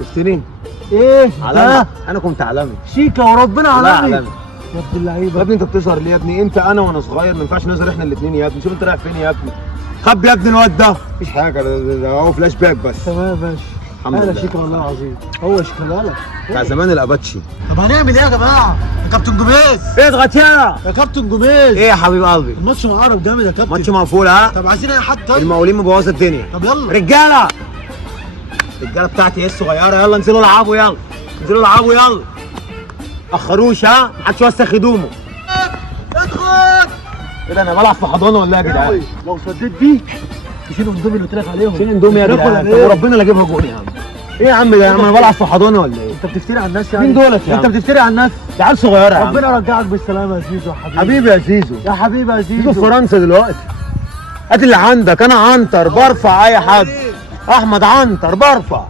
شفتني؟ ايه علامي. انا كنت علامي. شيكا وربنا لا علامي. علامي. يا ابن اللعيبه يا ابني انت بتظهر ليه يا ابني؟ انت انا وانا صغير ما ينفعش نظهر احنا الاثنين يا ابني. شوف انت رايح فين يا ابني. خب يا ابني الواد ده. مفيش حاجه، ده هو فلاش باك بس. تمام ماشي. الحمد انا لله. شيكا والله العظيم. هو شيكا لك بتاع زمان الاباتشي. طب هنعمل ايه يا جماعه؟ يا كابتن جوميز، اضغط يلا. يا كابتن جوميز. ايه يا حبيب قلبي؟ الماتش معقرب جامد يا كابتن. ماتش مقفول ها؟ طب عايزين اي حد طيب؟ المقاولين مبوظه الدنيا. طب يلا رجاله، الرجاله بتاعتي ايه الصغيره، يلا انزلوا العبوا، يلا انزلوا العبوا يلا. اخروش ها؟ محدش يوسخ هدومه. ادخل. ايه ده انا بلعب في حضانه ولا ايه يا جدعان؟ لو سديت دي تشيل اندومي اللي قلت لك عليهم. فين اندومي يا جدعان؟ طب وربنا اللي اجيبها جول يا عم. ايه يا عم ده يا عم، انا بلعب في حضانه ولا ايه؟ انت بتفتري على الناس يعني؟ مين دولت يا انت عم؟ بتفتري على الناس. ده عيال صغيره يا عم. ربنا يرجعك بالسلامه يا زيزو يا حبيبي. حبيبي يا زيزو. يا حبيبي يا زيزو في زيزو. فرنسا دلوقتي. هات اللي عندك، انا عنتر برفع اي حد. احمد عنتر برفع.